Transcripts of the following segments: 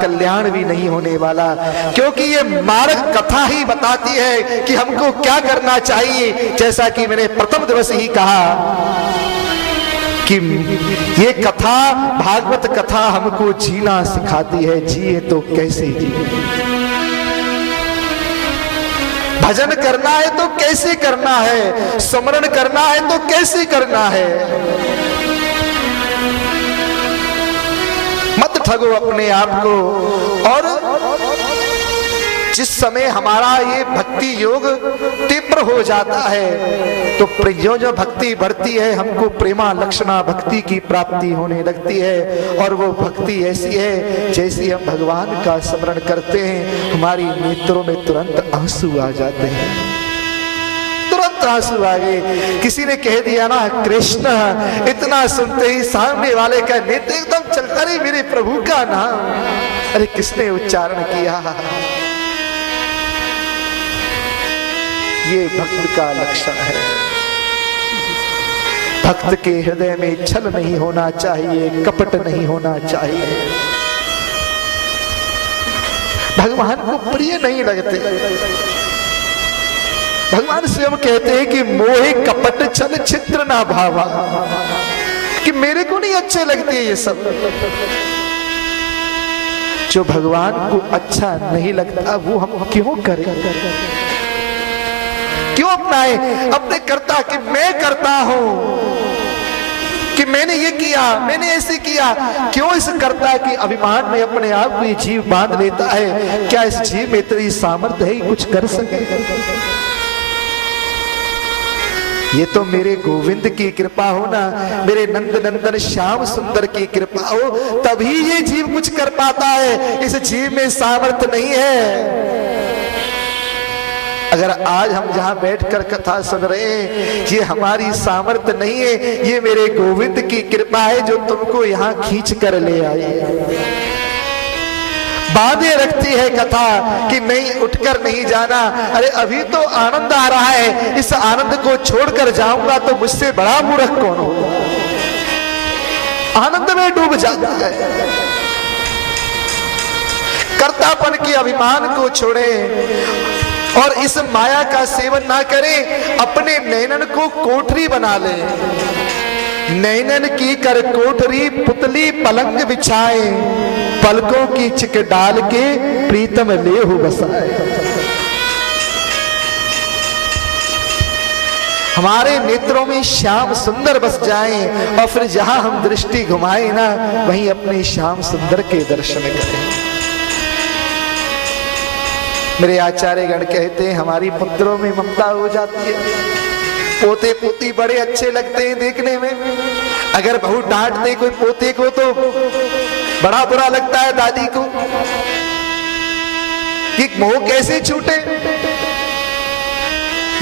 कल्याण भी नहीं होने वाला, क्योंकि ये मार्ग कथा ही बताती है कि हमको क्या करना चाहिए। जैसा कि मैंने प्रथम दिवस ही कहा कि ये कथा, भागवत कथा हमको जीना सिखाती है। जिए तो कैसे जिए, भजन करना है तो कैसे करना है, स्मरण करना है तो कैसे करना है। मत ठगो अपने आप को। और जिस समय हमारा ये भक्ति योग तीव्र हो जाता है तो जो भक्ति बढ़ती है, हमको प्रेमा लक्षणा भक्ति की प्राप्ति होने लगती है। और वो भक्ति ऐसी है जैसी हम भगवान का स्मरण करते हैं, हमारी नेत्रों में तुरंत आंसू आ जाते हैं, तुरंत आंसू आ गए। किसी ने कह दिया ना कृष्ण, इतना सुनते ही सामने वाले का नेत्र एकदम चलता, रही मेरे प्रभु का नाम। अरे किसने उच्चारण किया? ये भक्त का लक्षण है। भक्त के हृदय में छल नहीं होना चाहिए, कपट नहीं होना चाहिए। भगवान को प्रिय नहीं लगते। भगवान स्वयं कहते हैं कि मोहे कपट छल छिद्र ना भावा, कि मेरे को नहीं अच्छे लगते ये सब। जो भगवान को अच्छा नहीं लगता वो हम क्यों करें, क्यों अपनाए अपने कर्ता कि मैं करता हूं, कि मैंने ये किया, मैंने ऐसे किया। क्यों इस कर्ता के अभिमान में अपने आप को ये जीव बांध लेता है? क्या इस जीव में इतनी सामर्थ्य है कुछ कर सके? ये तो मेरे गोविंद की कृपा हो ना, मेरे नंद नंदन श्याम सुंदर की कृपा हो, तभी ये जीव कुछ कर पाता है। इस जीव में सामर्थ्य नहीं है। अगर आज हम जहां बैठकर कथा सुन रहे हैं, ये हमारी सामर्थ्य नहीं है, ये मेरे गोविंद की कृपा है जो तुमको यहां खींच कर ले आई। बांधे रखती है कथा कि नहीं, उठकर नहीं जाना। अरे अभी तो आनंद आ रहा है, इस आनंद को छोड़कर जाऊंगा तो मुझसे बड़ा मूर्ख कौन होगा। आनंद में डूब जाता है। कर्तापन के अभिमान को छोड़े और इस माया का सेवन ना करें। अपने नैनन को कोठरी बना ले, नैनन की कर कोठरी पुतली पलंग बिछाए, पलकों की चिक डाल के प्रीतम लेहु बसाए। हमारे नेत्रों में श्याम सुंदर बस जाएं और फिर जहां हम दृष्टि घुमाएं ना, वहीं अपने श्याम सुंदर के दर्शन करें। मेरे आचार्य गण कहते हैं हमारी पुत्रों में ममता हो जाती है। पोते पोती बड़े अच्छे लगते हैं देखने में। अगर बहू डांट दे कोई पोते को तो बड़ा बुरा लगता है दादी को, कि मोह कैसे छूटे।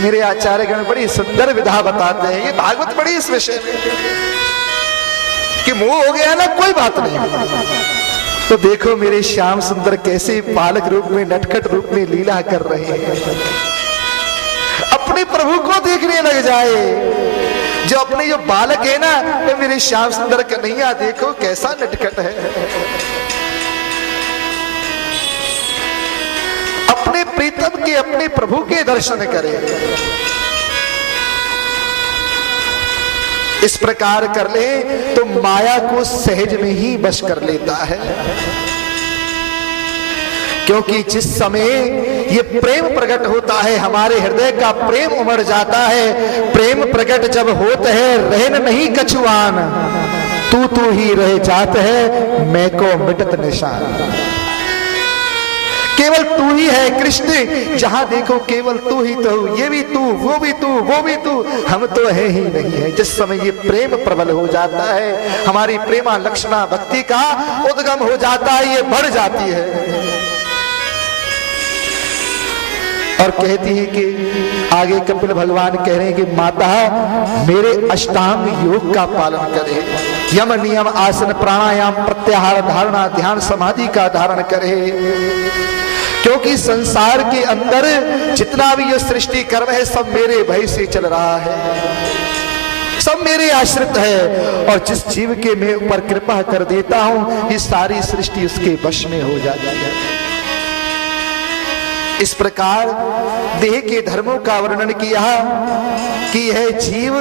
मेरे आचार्य गण बड़ी सुंदर विधा बताते हैं, ये भागवत बड़ी इस विषय में, कि मोह हो गया ना कोई बात नहीं, तो देखो मेरे श्याम सुंदर कैसे बालक रूप में, नटखट रूप में लीला कर रहे हैं। अपने प्रभु को देखने लग जाए। जो अपने जो बालक है ना, तो मेरे श्याम सुंदर कन्हैया देखो कैसा नटखट है। अपने प्रीतम के, अपने प्रभु के दर्शन करें। इस प्रकार कर ले तो माया को सहज में ही बश कर लेता है। क्योंकि जिस समय ये प्रेम प्रकट होता है, हमारे हृदय का प्रेम उमड़ जाता है। प्रेम प्रकट जब होता है, रहन नहीं कछुआन, तू ही रह जात है, मैं को मिटत निशान। केवल तू ही है कृष्ण, जहां देखो केवल तू ही तो, ये भी तू, वो भी तू, वो भी तू, हम तो है ही नहीं है। जिस समय ये प्रेम प्रबल हो जाता है, हमारी प्रेमा लक्षणा भक्ति का उद्गम हो जाता है, ये बढ़ जाती है। और कहती है कि आगे कपिल भगवान कह रहे हैं कि माता मेरे अष्टांग योग का पालन करे, यम नियम आसन प्राणायाम प्रत्याहार धारणा ध्यान समाधि का धारण करे। क्योंकि संसार के अंदर जितना भी ये सृष्टि कर्म है सब मेरे भय से चल रहा है, सब मेरे आश्रित है, और जिस जीव के मैं ऊपर कृपा कर देता हूं ये सारी सृष्टि उसके वश में हो जाती है। इस प्रकार देह के धर्मों का वर्णन किया कि यह जीव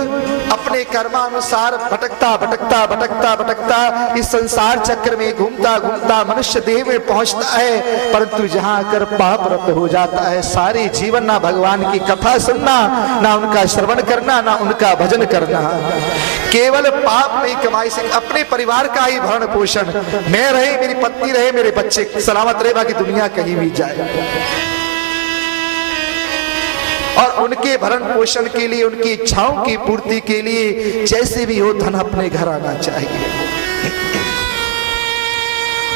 अपने कर्मानुसार भटकता भटकता भटकता भटकता इस संसार चक्र में घूमता घूमता मनुष्य देह में पहुंचता है, परंतु जहां आकर पाप रत हो जाता है। सारे जीवन ना भगवान की कथा सुनना, ना उनका श्रवण करना, ना उनका भजन करना, केवल पाप में कमाई से अपने परिवार का ही भरण पोषण, मैं रहे, मेरी पत्नी रहे, मेरे बच्चे सलामत रहे, बाकी दुनिया कहीं भी जाए, और उनके भरण पोषण के लिए, उनकी इच्छाओं की पूर्ति के लिए जैसे भी हो धन अपने घर आना चाहिए।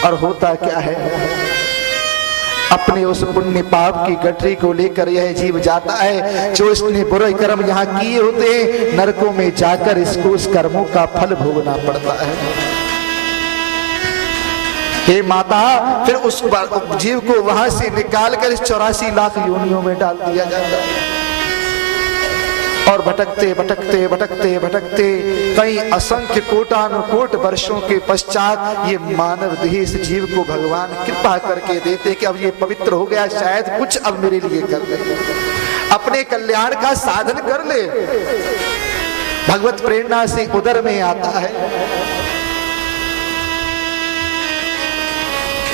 और होता क्या है, अपने उस पुण्य पाप की गठरी को लेकर यह जीव जाता है। जो इसने बुरे कर्म यहाँ किए होते हैं, नरकों में जाकर इसको उस कर्मों का फल भोगना पड़ता है। हे माता, फिर उस जीव को वहां से निकालकर इस 84 लाख योनियों में डाल दिया जाता है, और भटकते भटकते भटकते भटकते कई असंख्य कोटानुकोट वर्षों के पश्चात ये मानव देह इस जीव को भगवान कृपा करके देते कि अब ये पवित्र हो गया, शायद कुछ अब मेरे लिए कर ले, अपने कल्याण का साधन कर ले। भगवत प्रेरणा से उदर में आता है,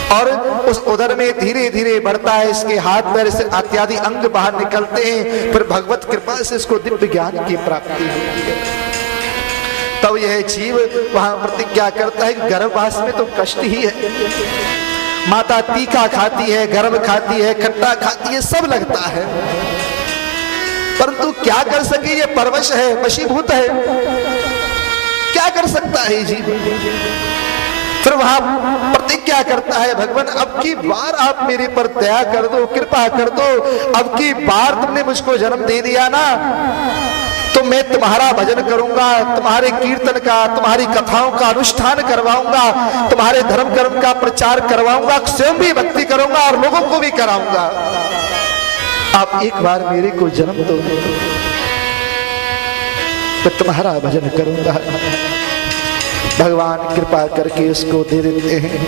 और उस उदर में धीरे धीरे बढ़ता है, इसके हाथ पैर से इत्यादि अंग बाहर निकलते हैं, फिर भगवत कृपा से इसको दिव्य ज्ञान की प्राप्ति होती है। तब यह जीव वहां प्रतिज्ञा करता है, गर्भवास में तो कष्ट ही है, माता तीखा खाती है, गर्भ खाती है, खट्टा खाती है, सब लगता है, परंतु क्या कर सके, ये परवश है, वशीभूत है, क्या कर सकता है जीव। फिर वहां प्रतिज्ञा करता है, भगवान अब की बार आप मेरे पर दया कर दो, कृपा कर दो, अब की बार तुमने मुझको जन्म दे दिया ना, तो मैं तुम्हारा भजन करूंगा, तुम्हारे कीर्तन का, तुम्हारी कथाओं का अनुष्ठान करवाऊंगा, तुम्हारे धर्म कर्म का प्रचार करवाऊंगा, स्वयं भी भक्ति करूंगा और लोगों को भी कराऊंगा। आप एक बार मेरे को जन्म दो तो तुम्हारा भजन करूंगा। भगवान कृपा करके उसको दे देते हैं।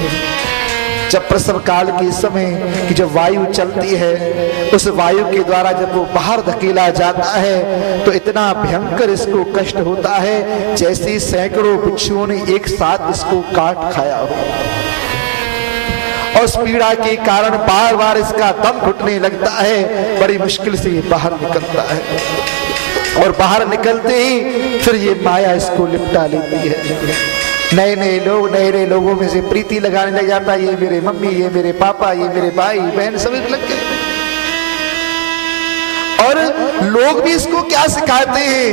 जब प्रसव काल के समय की जब वायु चलती है, उस वायु के द्वारा जब वो बाहर धकेला जाता है तो इतना भयंकर इसको कष्ट होता है जैसे सैकड़ों बिच्छुओं ने एक साथ इसको काट खाया हो, और उस पीड़ा के कारण बार बार इसका दम घुटने लगता है, बड़ी मुश्किल से ये बाहर निकलता है, और बाहर निकलते ही फिर ये माया इसको लिपटा लेती है। नए नए लोग नए नए लोगों में से प्रीति लगाने लग जाता है, ये मेरे मम्मी, ये मेरे पापा, ये मेरे भाई बहन, सभी लग गए। और लोग भी इसको क्या सिखाते हैं,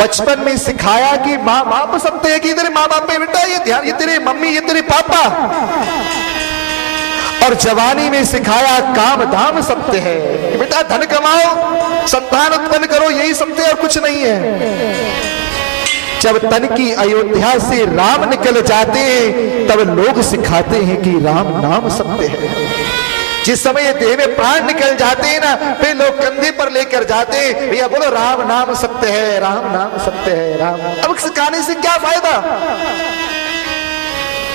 बचपन में सिखाया कि माँ बाप सकते हैं कि तेरे माँ बाप पे बेटा ये ध्यान, ये तेरे मम्मी, ये तेरे पापा, और जवानी में सिखाया काम धाम सत्य है, बेटा धन कमाओ, संतान उत्पन्न करो, यही सत्य और कुछ नहीं है। जब तन की अयोध्या से राम निकल जाते हैं तब लोग सिखाते हैं कि राम नाम सत्य है। जिस समय ये देह में प्राण निकल जाते हैं ना, फिर लोग कंधे पर लेकर जाते हैं, भैया बोलो राम नाम सत्य है, राम नाम सत्य है, राम। अब सिखाने से क्या फायदा,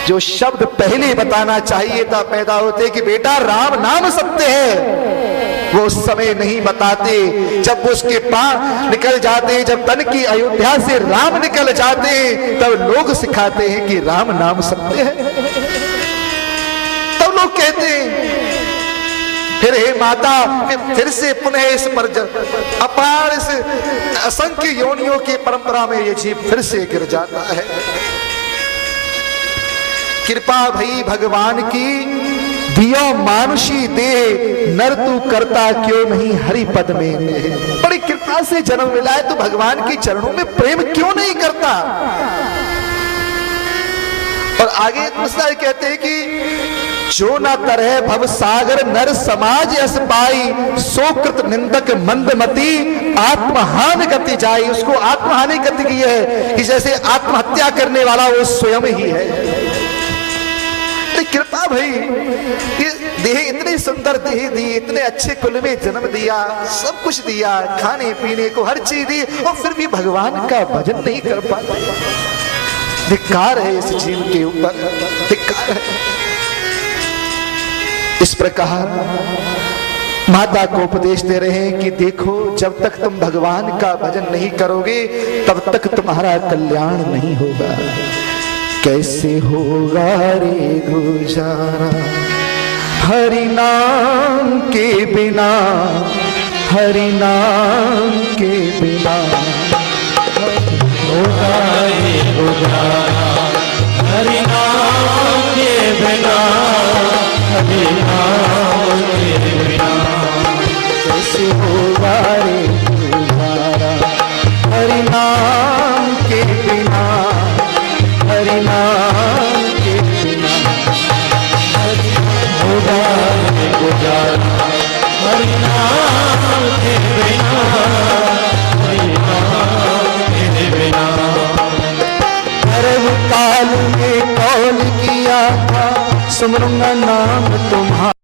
जो शब्द पहले बताना चाहिए था पैदा होते कि बेटा राम नाम सत्य है, वो उस समय नहीं बताते। जब वो उसके प्राण निकल जाते हैं, जब तन की अयोध्या से राम निकल जाते हैं, तब लोग सिखाते हैं कि राम नाम सत्य है। तब लोग कहते हैं फिर हे माता, फिर से पुनः इस पर अपार इस असंख्य योनियों की परंपरा में ये जीव फिर से गिर जाता है। कृपा भई भगवान की, दियो मानुषी देह, नर तू करता क्यों नहीं हरि पद में। बड़ी कृपा से जन्म मिला है तो भगवान के चरणों में प्रेम क्यों नहीं करता। और आगे कहते हैं कि जो न तरह भव सागर नर समाज यस पाई, सोकृत निंदक मंदमती आत्महानि गति जाई। उसको आत्महानि गति की है कि जैसे आत्महत्या करने वाला वो स्वयं ही है। कृपा भाई, ये देह इतनी सुंदर देह दी, इतने अच्छे कुल में जन्म दिया, सब कुछ दिया, खाने पीने को हर चीज दी, और फिर भी भगवान का भजन नहीं कर पाते। धिक्कार है इस जीव के ऊपर, धिक्कार है। इस प्रकार माता को उपदेश दे रहे हैं कि देखो, जब तक तुम भगवान का भजन नहीं करोगे तब तक तुम्हारा कल्याण नहीं होगा। कैसे होगा रे गुजारा हरि नाम के बिना, हरि नाम के बिना होगा रे गुजारा हरि नाम के बिना, हरि नाम के बिना। कैसे होगा रे गुजारा हरि नाम के बिना, हरि नाम के बिना होगा रे गुजारा हरि नाम के बिना, हरि नाम के बिना। गर्भ काल में कौल किया था, सुमरूंगा नाम तुम्हारा।